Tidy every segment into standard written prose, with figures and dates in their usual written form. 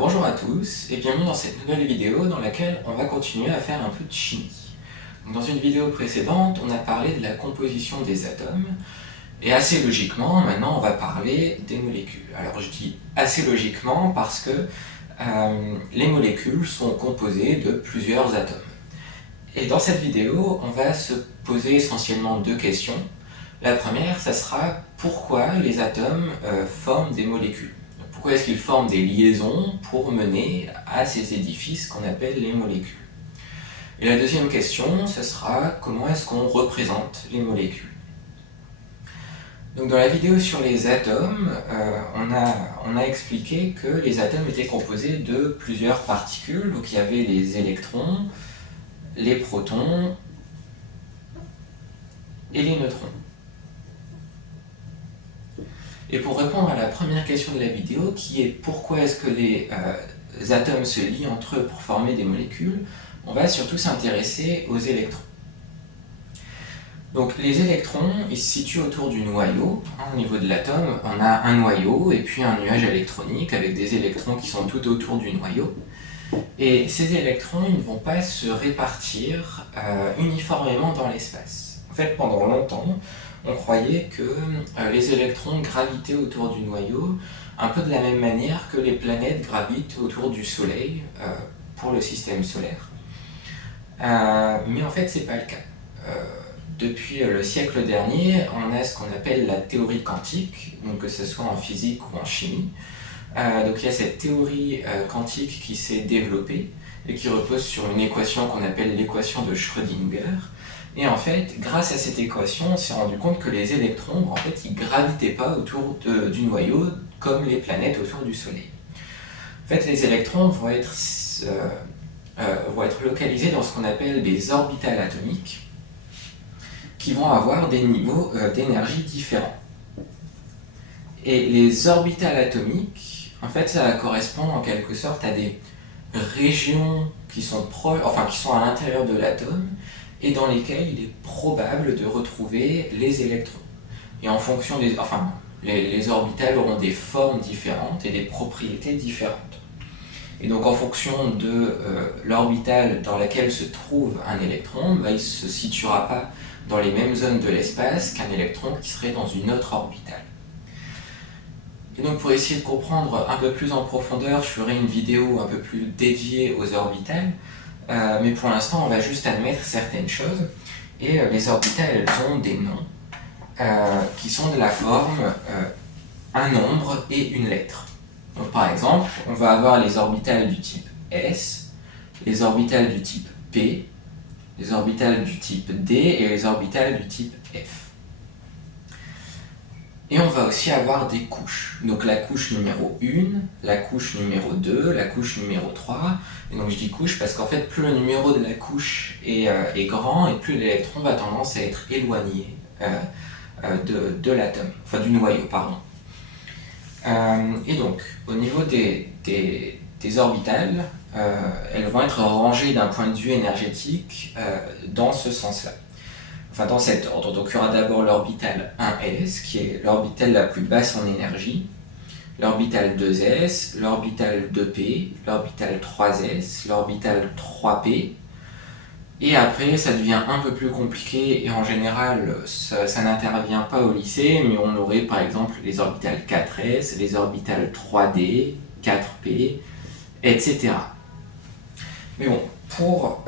Bonjour à tous et bienvenue dans cette nouvelle vidéo dans laquelle on va continuer à faire un peu de chimie. Donc, dans une vidéo précédente, on a parlé de la composition des atomes et assez logiquement, maintenant on va parler des molécules. Alors je dis assez logiquement parce que les molécules sont composées de plusieurs atomes. Et dans cette vidéo, on va se poser essentiellement deux questions. La première, ça sera pourquoi les atomes forment des molécules. Pourquoi est-ce qu'ils forment des liaisons pour mener à ces édifices qu'on appelle les molécules. Et la deuxième question, ce sera comment est-ce qu'on représente les molécules. Donc dans la vidéo sur les atomes, on a expliqué que les atomes étaient composés de plusieurs particules. Donc il y avait les électrons, les protons et les neutrons. Et pour répondre à la première question de la vidéo, qui est pourquoi est-ce que les atomes se lient entre eux pour former des molécules, on va surtout s'intéresser aux électrons. Donc les électrons, ils se situent autour du noyau. Au niveau de l'atome, on a un noyau et puis un nuage électronique avec des électrons qui sont tout autour du noyau. Et ces électrons, ils ne vont pas se répartir uniformément dans l'espace. En fait, pendant longtemps, on croyait que les électrons gravitaient autour du noyau un peu de la même manière que les planètes gravitent autour du Soleil pour le système solaire. Mais en fait, ce n'est pas le cas. Depuis le siècle dernier, on a ce qu'on appelle la théorie quantique, donc que ce soit en physique ou en chimie. Donc il y a cette théorie quantique qui s'est développée et qui repose sur une équation qu'on appelle l'équation de Schrödinger. Et en fait, grâce à cette équation, on s'est rendu compte que les électrons, en fait, ils gravitaient pas autour du noyau comme les planètes autour du Soleil. En fait, les électrons vont être localisés dans ce qu'on appelle des orbitales atomiques qui vont avoir des niveaux d'énergie différents. Et les orbitales atomiques, en fait, ça correspond en quelque sorte à des régions qui sont à l'intérieur de l'atome et dans lesquelles il est probable de retrouver les électrons. Et en fonction les orbitales auront des formes différentes et des propriétés différentes. Et donc en fonction de l'orbitale dans laquelle se trouve un électron, il ne se situera pas dans les mêmes zones de l'espace qu'un électron qui serait dans une autre orbitale. Et donc pour essayer de comprendre un peu plus en profondeur, je ferai une vidéo un peu plus dédiée aux orbitales, mais pour l'instant on va juste admettre certaines choses, et les orbitales elles ont des noms qui sont de la forme un nombre et une lettre. Donc par exemple, on va avoir les orbitales du type S, les orbitales du type P, les orbitales du type D et les orbitales du type F. Et on va aussi avoir des couches. Donc la couche numéro 1, la couche numéro 2, la couche numéro 3. Et donc je dis couche parce qu'en fait, plus le numéro de la couche est grand et plus l'électron va tendance à être éloigné de l'atome, enfin du noyau, pardon. Et donc, au niveau des orbitales, elles vont être rangées d'un point de vue énergétique dans ce sens-là. Enfin, dans cet ordre. Donc, il y aura d'abord l'orbitale 1s, qui est l'orbitale la plus basse en énergie, l'orbitale 2s, l'orbitale 2p, l'orbitale 3s, l'orbitale 3p, et après, ça devient un peu plus compliqué, et en général, ça n'intervient pas au lycée, mais on aurait par exemple les orbitales 4s, les orbitales 3d, 4p, etc. Mais bon, pour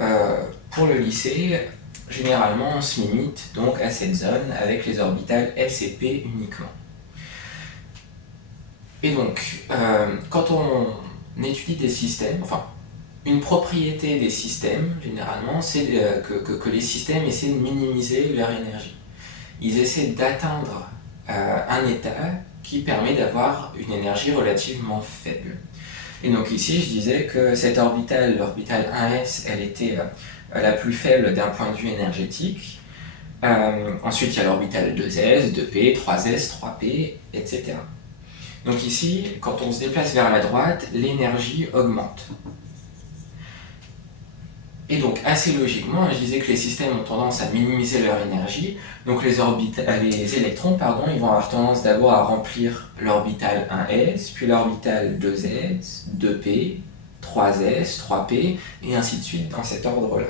le lycée, généralement, on se limite donc à cette zone avec les orbitales S et P uniquement. Et donc, quand on étudie des systèmes, une propriété des systèmes, généralement, c'est que les systèmes essaient de minimiser leur énergie. Ils essaient d'atteindre un état qui permet d'avoir une énergie relativement faible. Et donc ici, je disais que cette orbitale, l'orbitale 1s, elle était la plus faible d'un point de vue énergétique. Ensuite, il y a l'orbitale 2s, 2p, 3s, 3p, etc. Donc ici, quand on se déplace vers la droite, l'énergie augmente. Et donc, assez logiquement, je disais que les systèmes ont tendance à minimiser leur énergie. Donc, les électrons, ils vont avoir tendance d'abord à remplir l'orbital 1s, puis l'orbital 2s, 2p, 3s, 3p, et ainsi de suite dans cet ordre-là.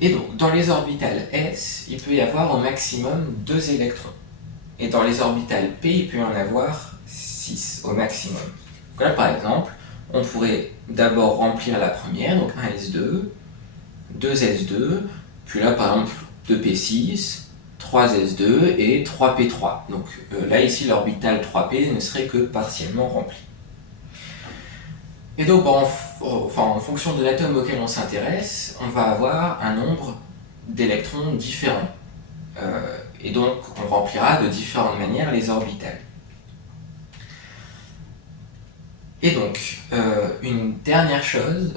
Et donc, dans les orbitales s, il peut y avoir au maximum 2 électrons. Et dans les orbitales p, il peut y en avoir 6 au maximum. Donc là, par exemple, on pourrait d'abord remplir la première, donc 1s2, 2s2, puis là par exemple 2p6, 3s2 et 3p3. Donc là ici l'orbital 3p ne serait que partiellement rempli. Et donc en fonction de l'atome auquel on s'intéresse, on va avoir un nombre d'électrons différents. Et donc on remplira de différentes manières les orbitales. Et donc, une dernière chose,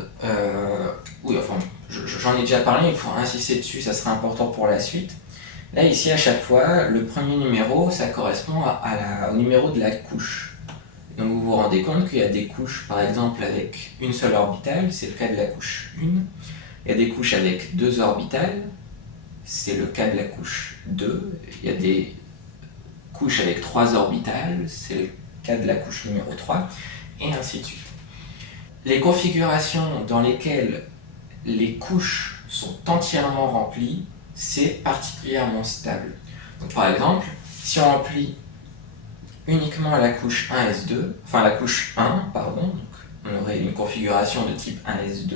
j'en ai déjà parlé, mais pour insister dessus, ça sera important pour la suite. Là, ici, à chaque fois, le premier numéro, ça correspond au numéro de la couche. Donc, vous vous rendez compte qu'il y a des couches, par exemple, avec une seule orbitale, c'est le cas de la couche 1. Il y a des couches avec 2 orbitales, c'est le cas de la couche 2. Il y a des couches avec 3 orbitales, c'est le cas de la couche numéro 3. Et ainsi de suite. Les configurations dans lesquelles les couches sont entièrement remplies, c'est particulièrement stable. Donc par exemple, si on remplit uniquement la couche 1s2, enfin la couche 1, donc on aurait une configuration de type 1s2,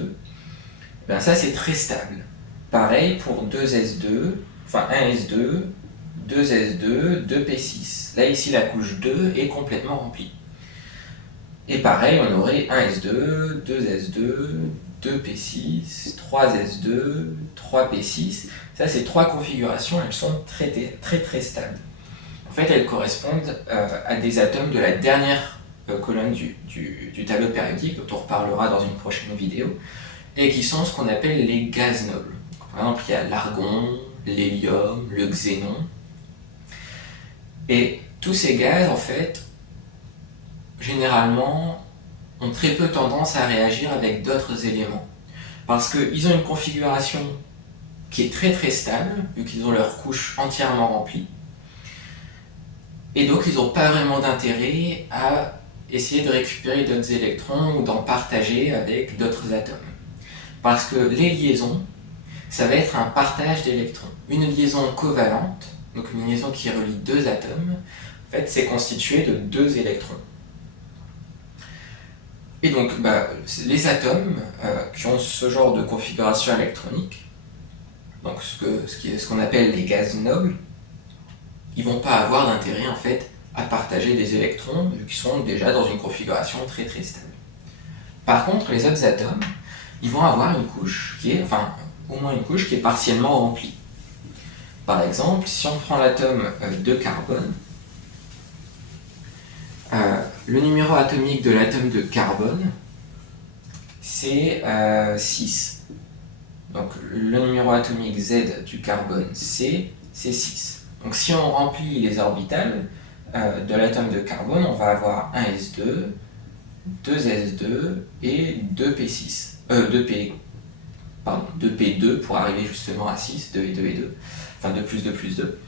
ben ça c'est très stable. Pareil pour 2s2, enfin 1s2, 2s2, 2p6. Là ici la couche 2 est complètement remplie. Et pareil, on aurait 1s2, 2s2, 2p6, 3s2, 3p6. Ça, ces 3 configurations, elles sont très très stables. En fait, elles correspondent à des atomes de la dernière colonne du tableau périodique, dont on reparlera dans une prochaine vidéo, et qui sont ce qu'on appelle les gaz nobles. Par exemple, il y a l'argon, l'hélium, le xénon. Et tous ces gaz, en fait, généralement, ont très peu tendance à réagir avec d'autres éléments. Parce qu'ils ont une configuration qui est très très stable, vu qu'ils ont leur couche entièrement remplie. Et donc, ils n'ont pas vraiment d'intérêt à essayer de récupérer d'autres électrons ou d'en partager avec d'autres atomes. Parce que les liaisons, ça va être un partage d'électrons. Une liaison covalente, donc une liaison qui relie 2 atomes, en fait, c'est constitué de 2 électrons. Et donc, les atomes qui ont ce genre de configuration électronique, donc ce qu'on appelle les gaz nobles, ils ne vont pas avoir d'intérêt en fait à partager des électrons vu qu'ils sont déjà dans une configuration très très stable. Par contre, les autres atomes, ils vont avoir une couche qui est, au moins une couche qui est partiellement remplie. Par exemple, si on prend l'atome de carbone, le numéro atomique de l'atome de carbone, c'est 6. Donc le numéro atomique Z du carbone C, c'est 6. Donc si on remplit les orbitales de l'atome de carbone, on va avoir 1s2, 2s2 et 2p6. 2p2 pour arriver justement à 6, 2 et 2 et 2. Enfin 2 plus 2 plus 2.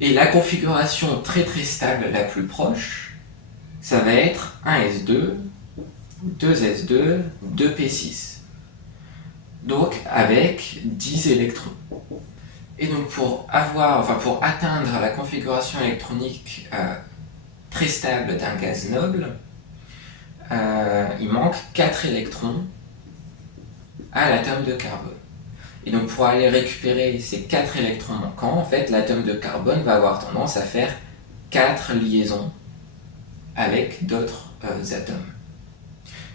Et la configuration très très stable la plus proche, ça va être 1s2, 2s2, 2p6. Donc avec 10 électrons. Et donc pour atteindre la configuration électronique très stable d'un gaz noble, il manque 4 électrons à l'atome de carbone. Et donc pour aller récupérer ces 4 électrons manquants, en fait, l'atome de carbone va avoir tendance à faire 4 liaisons avec d'autres atomes.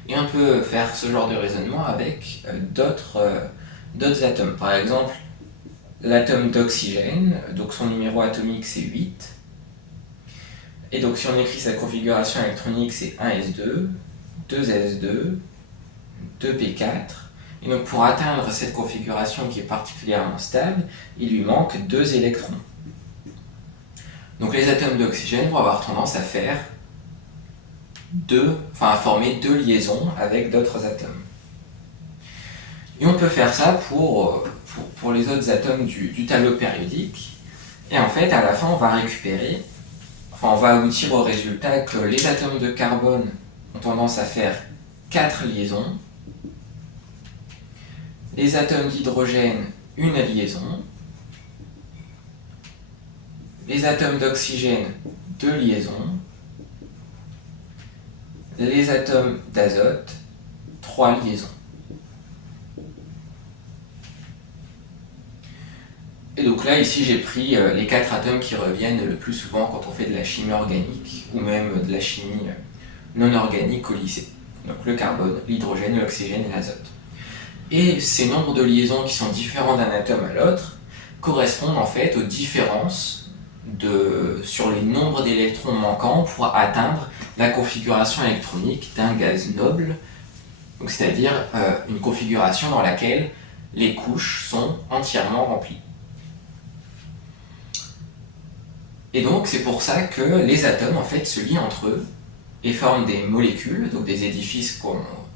Et on peut faire ce genre de raisonnement avec d'autres atomes. Par exemple, l'atome d'oxygène, donc son numéro atomique c'est 8. Et donc si on écrit sa configuration électronique, c'est 1s2, 2s2, 2p4. Et donc pour atteindre cette configuration qui est particulièrement stable, il lui manque 2 électrons. Donc les atomes d'oxygène vont avoir tendance à faire à former deux liaisons avec d'autres atomes. Et on peut faire ça pour les autres atomes du tableau périodique. Et en fait, à la fin, on va aboutir au résultat que les atomes de carbone ont tendance à faire 4 liaisons, les atomes d'hydrogène, une liaison, les atomes d'oxygène, 2 liaisons, les atomes d'azote, 3 liaisons. Et donc là, ici, j'ai pris les 4 atomes qui reviennent le plus souvent quand on fait de la chimie organique ou même de la chimie non organique au lycée. Donc le carbone, l'hydrogène, l'oxygène et l'azote. Et ces nombres de liaisons qui sont différents d'un atome à l'autre correspondent en fait aux différences sur les nombres d'électrons manquants pour atteindre la configuration électronique d'un gaz noble, c'est-à-dire une configuration dans laquelle les couches sont entièrement remplies. Et donc c'est pour ça que les atomes en fait se lient entre eux et forment des molécules, donc des édifices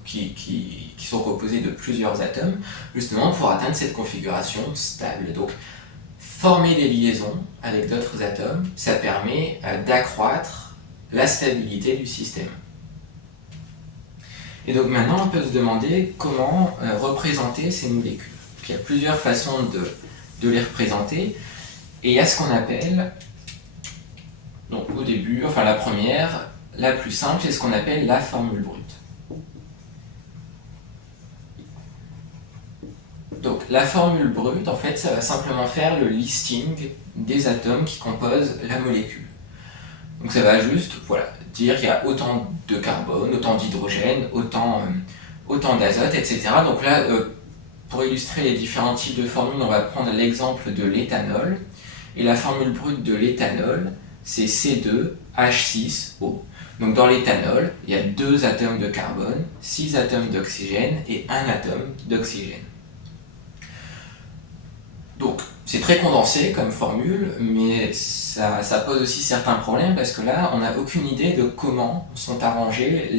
qui sont composés de plusieurs atomes, justement pour atteindre cette configuration stable. Donc former des liaisons avec d'autres atomes, ça permet d'accroître la stabilité du système. Et donc maintenant on peut se demander comment représenter ces molécules. Il y a plusieurs façons de les représenter, et il y a ce qu'on appelle, donc au début, la première, la plus simple, c'est ce qu'on appelle la formule brute. Donc la formule brute, en fait, ça va simplement faire le listing des atomes qui composent la molécule. Donc ça va juste dire qu'il y a autant de carbone, autant d'hydrogène, autant d'azote, etc. Donc là, pour illustrer les différents types de formules, on va prendre l'exemple de l'éthanol. Et la formule brute de l'éthanol, c'est C2H6O. Donc dans l'éthanol, il y a 2 atomes de carbone, 6 atomes d'oxygène et 1 atome d'oxygène. Donc c'est très condensé comme formule, mais ça pose aussi certains problèmes parce que là, on n'a aucune idée de comment sont arrangés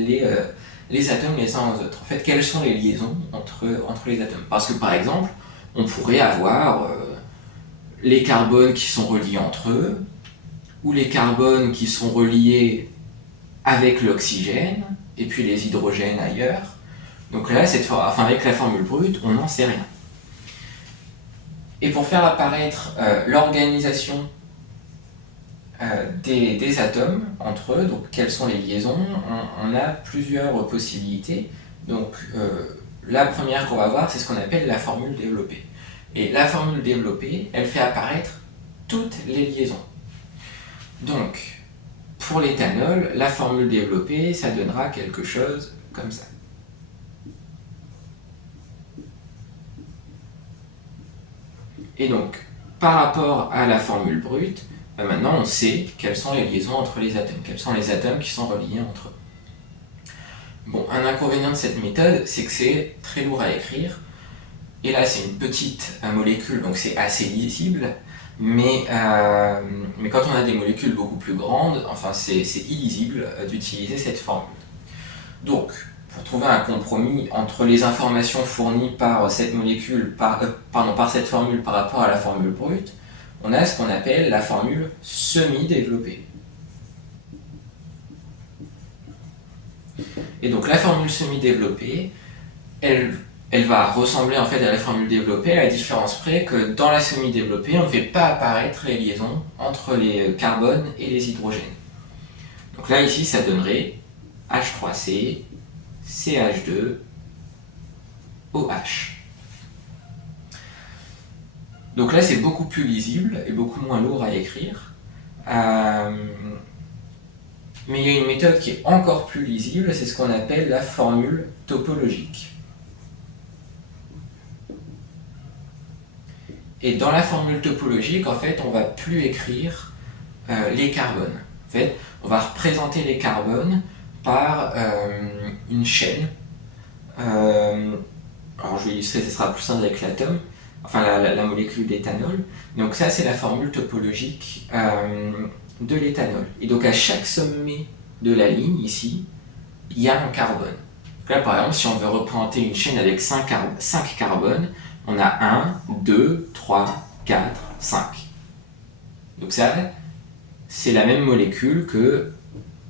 les atomes les uns aux autres. En fait, quelles sont les liaisons entre les atomes? Parce que par exemple, on pourrait avoir les carbones qui sont reliés entre eux, ou les carbones qui sont reliés avec l'oxygène, et puis les hydrogènes ailleurs. Donc là, avec la formule brute, on n'en sait rien. Et pour faire apparaître l'organisation des atomes entre eux, donc quelles sont les liaisons, on a plusieurs possibilités. Donc la première qu'on va voir, c'est ce qu'on appelle la formule développée. Et la formule développée, elle fait apparaître toutes les liaisons. Donc, pour l'éthanol, la formule développée, ça donnera quelque chose comme ça. Et donc, par rapport à la formule brute, maintenant on sait quelles sont les liaisons entre les atomes, quels sont les atomes qui sont reliés entre eux. Bon, un inconvénient de cette méthode, c'est que c'est très lourd à écrire. Et là, c'est une petite molécule, donc c'est assez lisible. Mais quand on a des molécules beaucoup plus grandes, c'est illisible d'utiliser cette formule. Donc, pour trouver un compromis entre les informations fournies par cette molécule, par cette formule par rapport à la formule brute, on a ce qu'on appelle la formule semi-développée. Et donc la formule semi-développée, elle va ressembler en fait à la formule développée, à la différence près que dans la semi-développée, on ne fait pas apparaître les liaisons entre les carbones et les hydrogènes. Donc là, ici, ça donnerait H3C, CH2, OH. Donc là, c'est beaucoup plus lisible et beaucoup moins lourd à écrire. Mais il y a une méthode qui est encore plus lisible, c'est ce qu'on appelle la formule topologique. Et dans la formule topologique, en fait, on ne va plus écrire les carbones. En fait, on va représenter les carbones par une chaîne. Alors je vais illustrer, ce sera plus simple avec l'atome, la molécule d'éthanol. Donc ça, c'est la formule topologique de l'éthanol. Et donc à chaque sommet de la ligne, ici, il y a un carbone. Donc là, par exemple, si on veut représenter une chaîne avec 5 carbones, on a 1, 2, 3, 4, 5. Donc ça, c'est la même molécule que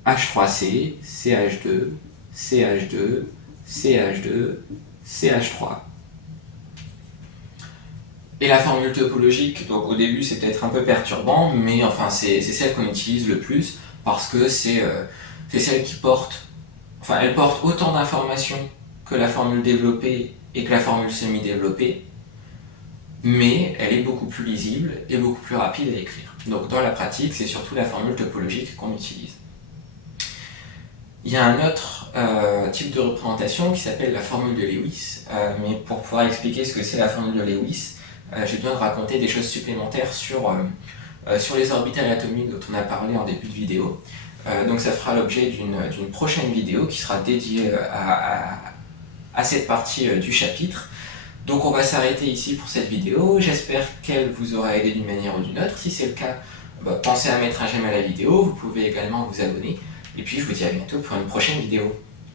H3C, CH2, CH2, CH2, CH3. Et la formule topologique, donc au début c'est peut-être un peu perturbant, mais enfin c'est celle qu'on utilise le plus parce que c'est celle qui porte, enfin elle porte autant d'informations que la formule développée et que la formule semi-développée, mais elle est beaucoup plus lisible et beaucoup plus rapide à écrire. Donc dans la pratique, c'est surtout la formule topologique qu'on utilise. Il y a un autre type de représentation qui s'appelle la formule de Lewis, mais pour pouvoir expliquer ce que c'est la formule de Lewis, j'ai besoin de raconter des choses supplémentaires sur les orbitales atomiques dont on a parlé en début de vidéo. Donc ça fera l'objet d'une prochaine vidéo qui sera dédiée à cette partie du chapitre. Donc on va s'arrêter ici pour cette vidéo. J'espère qu'elle vous aura aidé d'une manière ou d'une autre. Si c'est le cas, pensez à mettre un j'aime à la vidéo. Vous pouvez également vous abonner. Et puis je vous dis à bientôt pour une prochaine vidéo.